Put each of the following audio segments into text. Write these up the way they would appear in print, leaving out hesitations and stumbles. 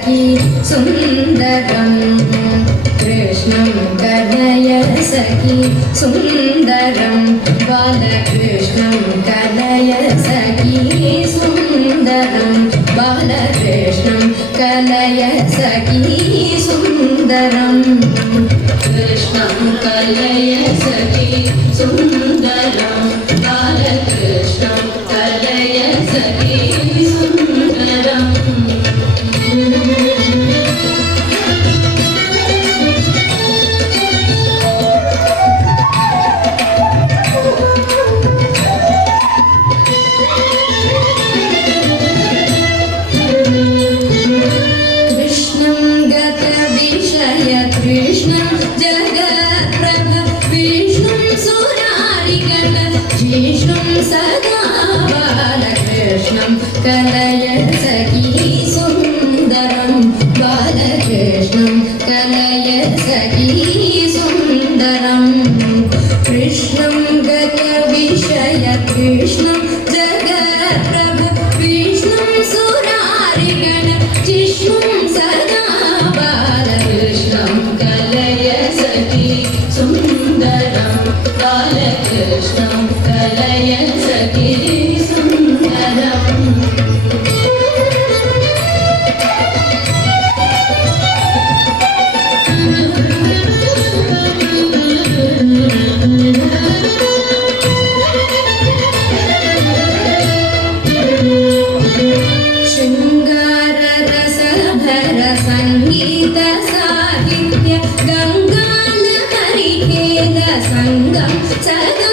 सखी सुन्दरं कृष्णं कलय सखी सुन्दरं बालकृष्णं कलय सखी सुन्दरं बालकृष्णं कलय सखी सुन्दरं कृष्णं कलय सखी सुन्दरं बालकृष्णं कलय सखी सुन्दरं कृष्णं जगत्प्रभ विष्णुं सुरारिगण जिष्णुं सदा बालकृष्णं कलय सखी सुन्दरं बालकृष्णं कलय सखी सुन्दरं कृष्णं गतविषय कृष्णं जगत्प्रभ विष्णुं सुरारिगण जिष्णुं सदा बालकृष्णं कलय सखी सुन्दरं बालकृष्णं कलय सखी सुन्दरम् शृङ्गाररसभर सङ्गीत साहित्य गङ्गालहरिकेल सङ्गं सदा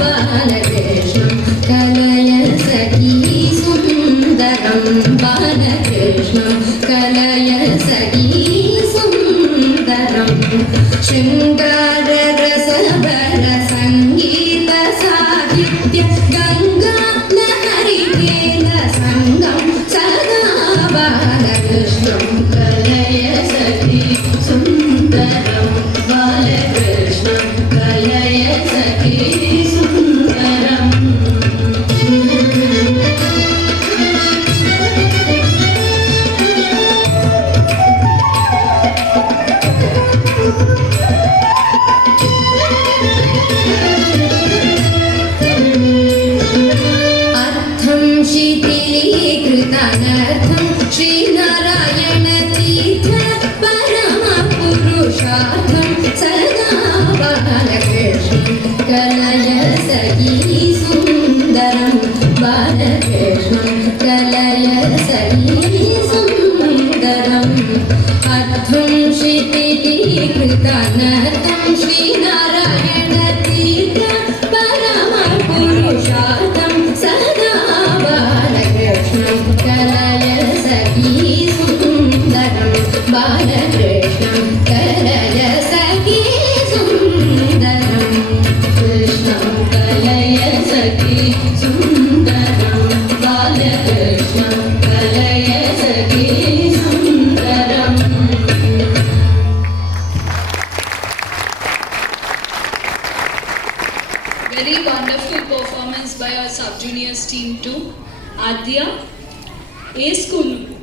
बालकृष्णं कलय सखी सुन्दरं बालकृष्णं कलय सखी सुन्दरं शृङ्गाररसभर सङ्गीत साहित्य गङ्गालहरिकेल सङ्गं सदा बालकृष्णं कलय सखी सुन्दरं बालकृष्णं कलय सखी सुन्दरम् अर्थं शिथिलीकृतानर्थं श्रीनारायणतीर्थ परमपुरुषार्थं सदा बालकृष्णं कलय सखी सुन्दरं बालकृष्णं कलय सखी सुन्दरम् अर्थं शिथिलीकृतानर्थं श्रीनारायणतीर्थ परमपुरुषार्थं सदा बालकृष्णं कलय सखी सुन्दरं बालकृष्णं कलय सखी सुन्दरं कृष्णं कलय सखी सुन्दरं बालकृष्णं कलय सखी सुन्दरम् Very wonderful performance by our sub-juniors team too. Adya, A school.